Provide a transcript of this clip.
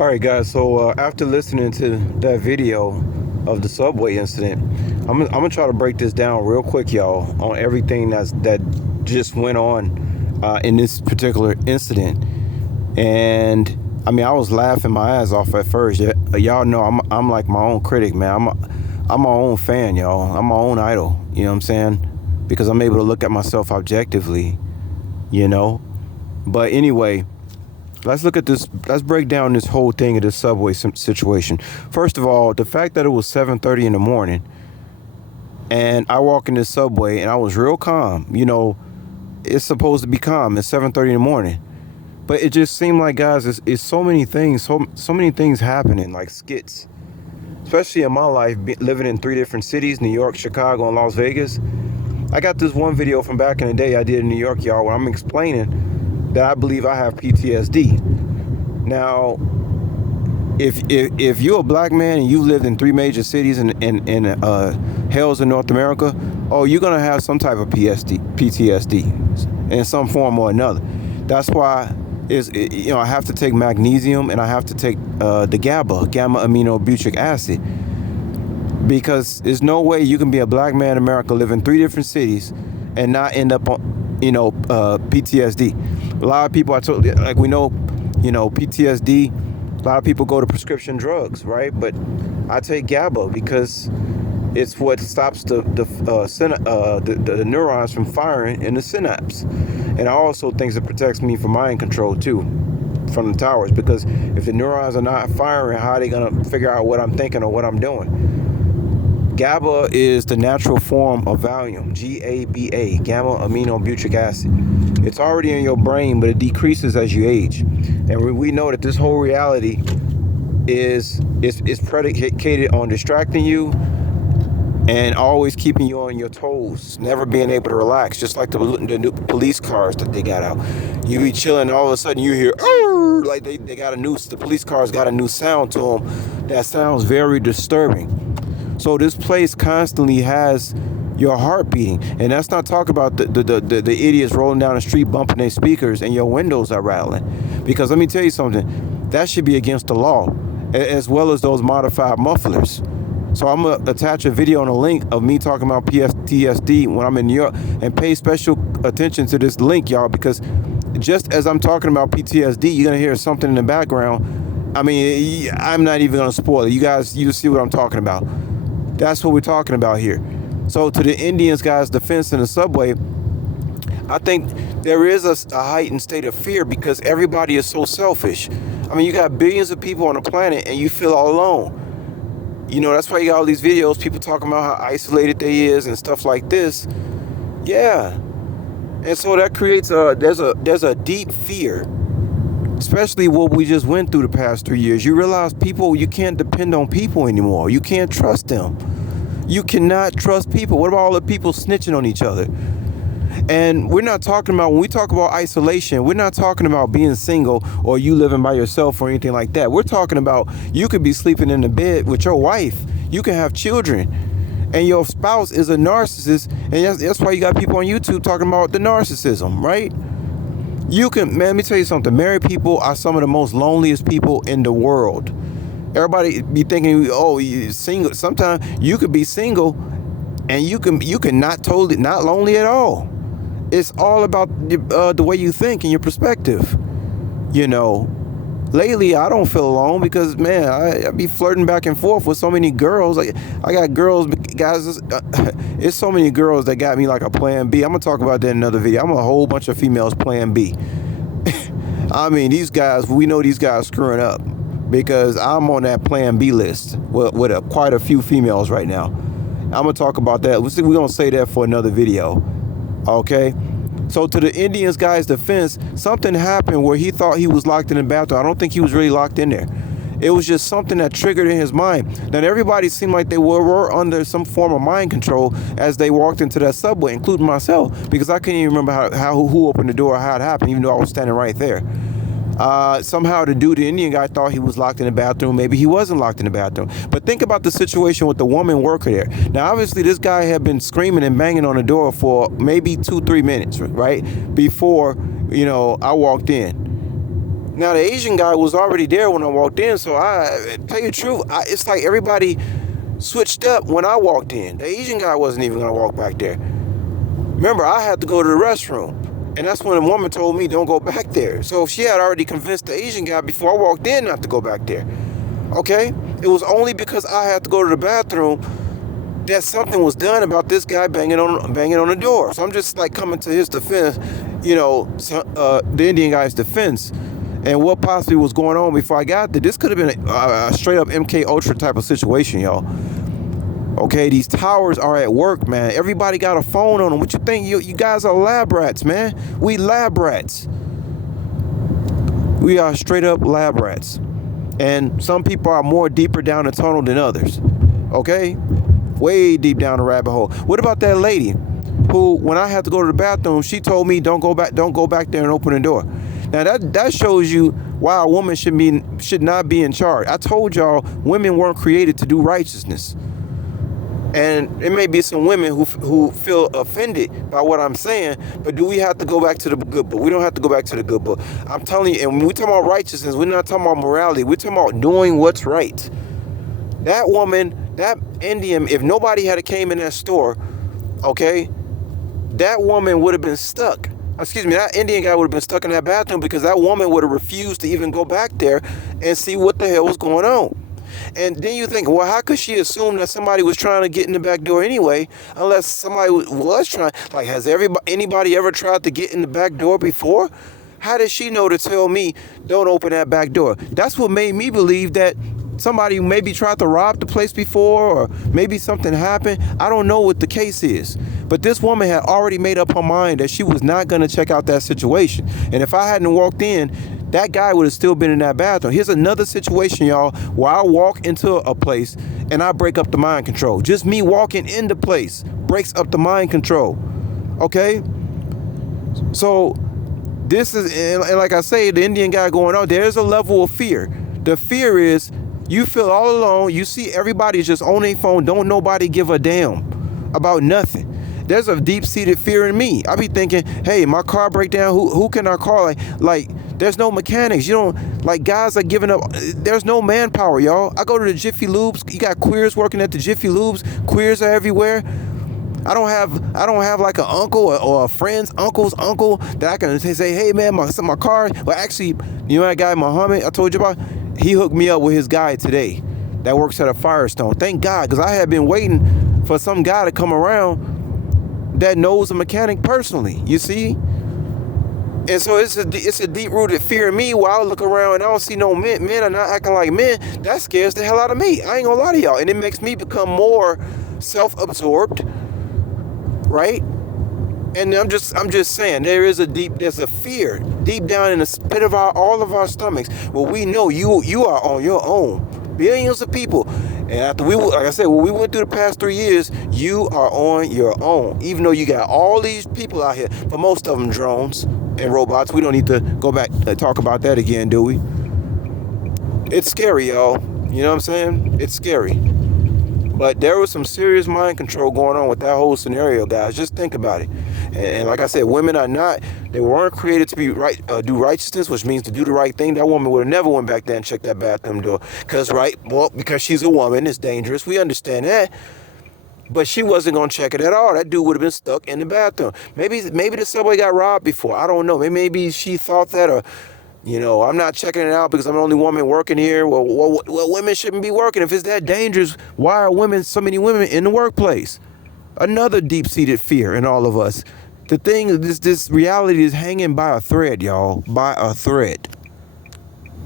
All right, guys. So after listening to that video of the subway incident, I'm gonna try to break this down real quick, y'all, on everything that just went on in this particular incident. And I mean, I was laughing my ass off at first. Y'all know I'm like my own critic, man. I'm my own fan, y'all. I'm my own idol. You know what I'm saying? Because I'm able to look at myself objectively. You know. But anyway. Let's look at this. Let's break down this whole thing of this subway situation. First of all, the fact that it was 7:30 in the morning, and I walk in this subway, and I was real calm. You know, it's supposed to be calm. It's 7:30 in the morning, but it just seemed like, guys, it's so many things, so many things happening, like skits. Especially in my life, living in 3 different cities: New York, Chicago, and Las Vegas. I got this one video from back in the day I did in New York, y'all, where I'm explaining that I believe I have PTSD. Now, if you're a black man and you've lived in 3 major cities in hells in North America, oh, you're gonna have some type of PTSD in some form or another. That's why I have to take magnesium and I have to take the gamma aminobutyric acid, because there's no way you can be a black man in America, live in 3 different cities, and not end up on PTSD. A lot of people, we know, PTSD, a lot of people go to prescription drugs, right? But I take GABA because it's what stops the neurons from firing in the synapse. And I also think it protects me from mind control too, from the towers, because if the neurons are not firing, how are they going to figure out what I'm thinking or what I'm doing? GABA is the natural form of Valium, GABA, gamma aminobutyric acid. It's already in your brain, but it decreases as you age. And we know that this whole reality is predicated on distracting you and always keeping you on your toes, never being able to relax, just like the new police cars that they got out. You be chilling, and all of a sudden you hear, like they got the police cars got a new sound to them that sounds very disturbing. So this place constantly has your heart beating, and that's not talking about the idiots rolling down the street bumping their speakers and your windows are rattling. Because let me tell you something, that should be against the law, as well as those modified mufflers. So I'm gonna attach a video and a link of me talking about PTSD when I'm in New York, and pay special attention to this link, y'all, because just as I'm talking about PTSD, you're gonna hear something in the background. I mean, I'm not even gonna spoil it. You see what I'm talking about. That's what we're talking about here. So to the Indians, guys' defense in the subway, I think there is a heightened state of fear because everybody is so selfish. I mean, you got billions of people on the planet and you feel all alone. You know, that's why you got all these videos, people talking about how isolated they is and stuff like this. Yeah. And so that creates there's a deep fear, especially what we just went through the past 3 years. You realize you can't depend on people anymore. You can't trust them. You cannot trust people. What about all the people snitching on each other? And we're not talking about, when we talk about isolation, we're not talking about being single or you living by yourself or anything like that. We're talking about you could be sleeping in the bed with your wife. You can have children. And your spouse is a narcissist. And that's why you got people on YouTube talking about the narcissism, right? Man, let me tell you something. Married people are some of the most loneliest people in the world. Everybody be thinking, oh, you're single. Sometimes you could be single and you can not lonely at all. It's all about the way you think and your perspective. You know, lately I don't feel alone because, man, I be flirting back and forth with so many girls. Like, I got girls, guys, it's so many girls that got me like a plan B. I'm going to talk about that in another video. I'm a whole bunch of females plan B. I mean, these guys, we know these guys screwing up because I'm on that plan B list with quite a few females right now. I'm going to talk about that. We're going to say that for another video. Okay? So to the Indians guy's defense, something happened where he thought he was locked in the bathroom. I don't think he was really locked in there. It was just something that triggered in his mind. Now, everybody seemed like they were under some form of mind control as they walked into that subway, including myself, because I couldn't even remember who opened the door or how it happened, even though I was standing right there. Somehow the Indian guy thought he was locked in the bathroom. Maybe he wasn't locked in the bathroom. But think about the situation with the woman worker there. Now, obviously, this guy had been screaming and banging on the door for maybe 2-3 minutes, right? Before, I walked in. Now the Asian guy was already there when I walked in, so I tell you the truth, it's like everybody switched up when I walked in. The Asian guy wasn't even gonna walk back there. Remember, I had to go to the restroom, and that's when the woman told me don't go back there. So she had already convinced the Asian guy before I walked in not to go back there. Okay? It was only because I had to go to the bathroom that something was done about this guy banging on the door. So I'm just like coming to his defense, the Indian guy's defense, and what possibly was going on before I got there. This could have been a straight up MK Ultra type of situation, y'all. Okay, these towers are at work, man. Everybody got a phone on them. What you think? You guys are lab rats, man. We lab rats. We are straight up lab rats. And some people are more deeper down the tunnel than others. Okay? Way deep down the rabbit hole. What about that lady who, when I had to go to the bathroom, she told me don't go back there and open the door. Now that shows you why a woman should not be in charge. I told y'all women weren't created to do righteousness. And it may be some women who feel offended by what I'm saying, but do we have to go back to the good book? We don't have to go back to the good book. I'm telling you, and when we talk about righteousness, we're not talking about morality. We're talking about doing what's right. That woman, that Indian, if nobody had came in that store, okay, that woman would have been stuck. That Indian guy would have been stuck in that bathroom because that woman would have refused to even go back there and see what the hell was going on. And then you think, well, how could she assume that somebody was trying to get in the back door anyway, unless somebody was trying? Like, has anybody ever tried to get in the back door before? How does she know to tell me, don't open that back door? That's what made me believe that somebody maybe tried to rob the place before, or maybe something happened. I don't know what the case is. But this woman had already made up her mind that she was not going to check out that situation. And if I hadn't walked in, that guy would have still been in that bathroom. Here's another situation, y'all, where I walk into a place and I break up the mind control. Just me walking into place breaks up the mind control. Okay? So this is, and like I say, the Indian guy going on, there's a level of fear. The fear is you feel all alone. You see everybody just on their phone. Don't nobody give a damn about nothing. There's a deep-seated fear in me. I be thinking, hey, my car break down, who can I call? Like, there's no mechanics. You don't, like, guys are giving up. There's no manpower, y'all. I go to the Jiffy Lubes. You got queers working at the Jiffy Lubes. Queers are everywhere. I don't have like an uncle or a friend's uncle's uncle that I can say, hey, man, my car. Well, actually, you know that guy, Muhammad, I told you about? He hooked me up with his guy today that works at a Firestone. Thank God, because I had been waiting for some guy to come around that knows a mechanic personally, you see? And so it's a deep-rooted fear in me while I look around and I don't see no men are not acting like men. That scares the hell out of me. I ain't gonna lie to y'all. And it makes me become more self-absorbed, right? And I'm just saying, there's a fear deep down in the pit of all of our stomachs where we know you are on your own. Billions of people. And after like I said, when we went through the past 3 years, you are on your own. Even though you got all these people out here, but most of them drones and robots. We don't need to go back and talk about that again, do we? It's scary, y'all. You know what I'm saying? It's scary. But there was some serious mind control going on with that whole scenario, guys. Just think about it. And like I said, women they weren't created to be do righteousness, which means to do the right thing. That woman would have never went back there and checked that bathroom door. Because she's a woman, it's dangerous. We understand that. But she wasn't going to check it at all. That dude would have been stuck in the bathroom. Maybe the subway got robbed before. I don't know. Maybe she thought that, or, I'm not checking it out because I'm the only woman working here. Well, women shouldn't be working. If it's that dangerous, why are so many women in the workplace? Another deep-seated fear in all of us. The thing, this reality is hanging by a thread, y'all. By a thread.